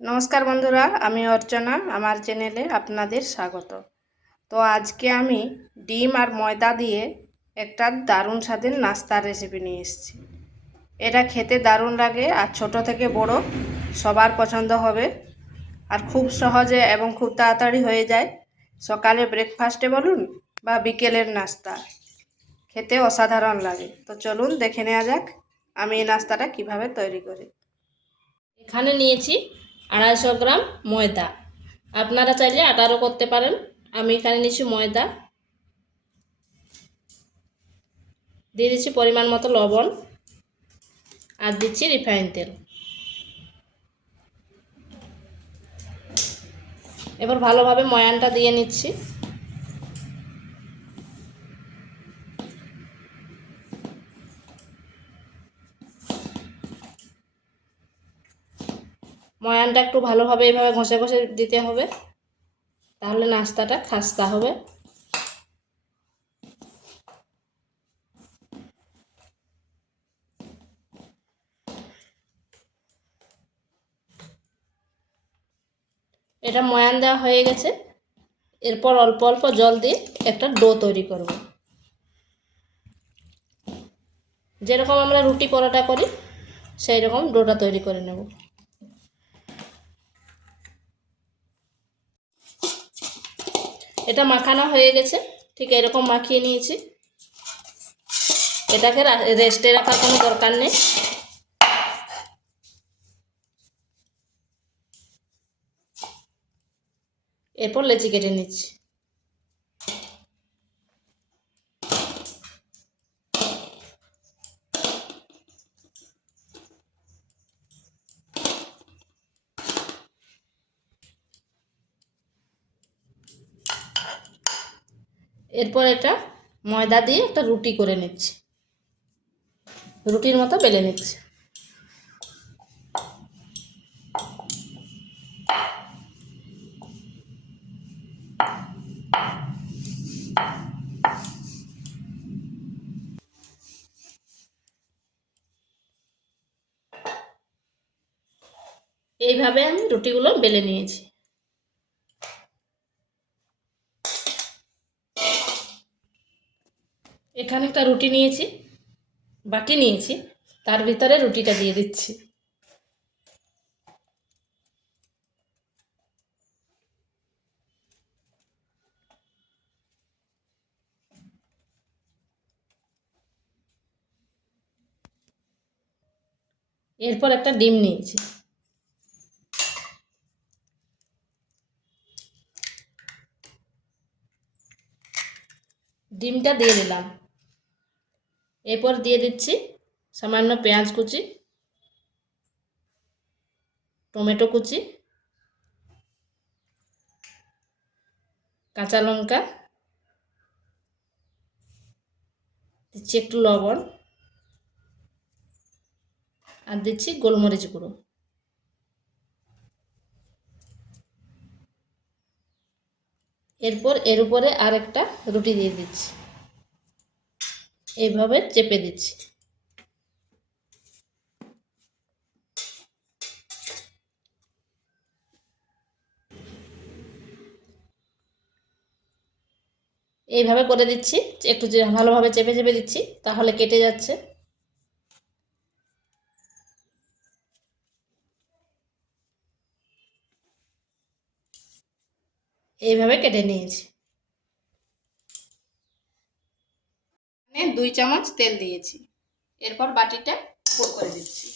নমস্কার বন্ধুরা, আমি অর্চনা। আমার চ্যানেলে আপনাদের স্বাগত। তো আজকে আমি ডিম আর ময়দা দিয়ে একটা দারুণ স্বাদের নাস্তার রেসিপি নিয়ে এসেছি। এটা খেতে দারুণ লাগে আর ছোট থেকে বড় সবার পছন্দ হবে, আর খুব সহজে এবং খুব তাড়াতাড়ি হয়ে যায়। সকালে ব্রেকফাস্টে বলুন বা বিকেলের নাস্তা, খেতে অসাধারণ লাগে। তো চলুন দেখে নেওয়া যাক আমি এই নাস্তাটা কিভাবে তৈরি করি। এখানে নিয়েছি 250 গ্রাম ময়দা। আপনারা চাইলে আটারও করতে পারেন। আমি এখানে নিয়েছি ময়দা। দিয়ে দিচ্ছি পরিমাণ মতো লবণ আর দিচ্ছি রিফাইন তেল। এবার ভালোভাবে ময়ানটা দিয়ে নিচ্ছি। ময়ানটা একটু ভালোভাবে এইভাবে ঘষে ঘষে দিতে হবে, তাহলে নাস্তাটা খাস্তা হবে। এটা ময়ান দেওয়া হয়ে গেছে। এরপর অল্প অল্প জল দিয়ে একটা ডো তৈরি করব। যেরকম আমরা রুটি পরোটা করি সেই রকম ডোটা তৈরি করে নেব। এটা মাখানো হয়ে গেছে, ঠিক এরকম মাখিয়ে নিয়েছি। এটাকে রেস্টে রাখার কোনো দরকার নেই। এরপর লেচি কেটে নিচ্ছি। এরপর এটা ময়দা দিয়ে একটা রুটি করে নিচ্ছি, রুটির মতো বেলে নিচ্ছি। এইভাবে আমি রুটিগুলো বেলে নিয়েছি। এখানে একটা রুটি নিয়েছি, বাটি নিয়েছি, তার ভিতরে রুটিটা দিয়ে দিচ্ছি। এরপর একটা ডিম নিয়েছি, ডিমটা দিয়ে দিলাম। এরপর দিয়ে দিচ্ছি সামান্য পেঁয়াজ কুচি, টমেটো কুচি, কাঁচা লঙ্কা, দিচ্ছি একটু লবণ, আর দিচ্ছি গোলমরিচ গুঁড়ো। এরপর এর উপরে আর একটা রুটি দিয়ে দিচ্ছি, এইভাবে চেপে দিচ্ছি। এইভাবে করে দিচ্ছি, একটু ভালোভাবে চেপে চেপে দিচ্ছি, তাহলে কেটে যাচ্ছে। এইভাবে কেটে নিয়েছি। 2 চামচ তেল দিয়েছি। এরপর বাটিটা পুর করে দিচ্ছি।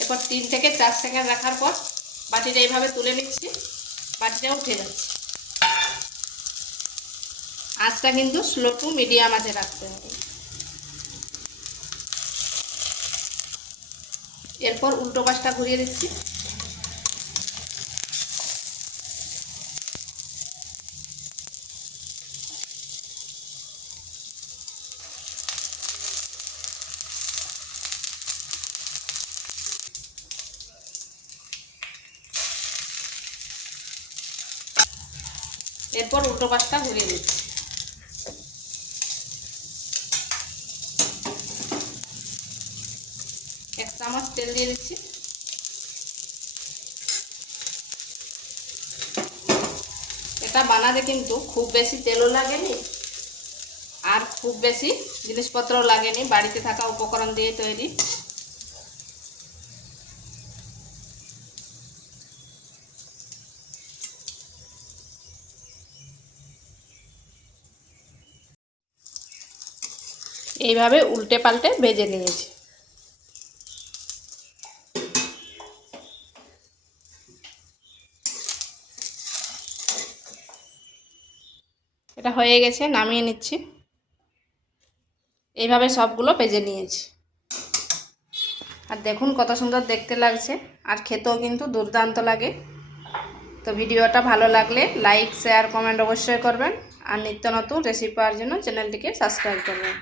এরপর 3 থেকে 4 সেকেন্ড রাখার পর বাটিটা এইভাবে তুলে নিচ্ছি। বাটিটা উঠে যাচ্ছে। আঁচটা কিন্তু স্লো টু মিডিয়াম আঁচে রাখতে হবে। এরপর উল্টো পাশটা ঘুরিয়ে দিচ্ছি। এরপর উল্টো পাশটা ঘুরিয়ে দিচ্ছি। এক চামচ তেল দিয়ে দিচ্ছি। এটা বানাতে কিন্তু খুব বেশি তেলও লাগেনি আর খুব বেশি জিনিসপত্রও লাগেনি, বাড়িতে থাকা উপকরণ দিয়ে তৈরি। এইভাবে উল্টে পাল্টে ভেজে নিয়েছি। এটা হয়ে গেছে, নামিয়ে নিচ্ছি। এইভাবে সবগুলো ভেজে নিয়েছি। আর দেখুন কত সুন্দর দেখতে লাগছে, আর খেতেও কিন্তু দুর্দান্ত লাগে। তো ভিডিওটা ভালো লাগলে লাইক, শেয়ার, কমেন্ট অবশ্যই করবেন। আর নিত্য নতুন রেসিপি পাওয়ার জন্য চ্যানেলটিকে সাবস্ক্রাইব করবেন।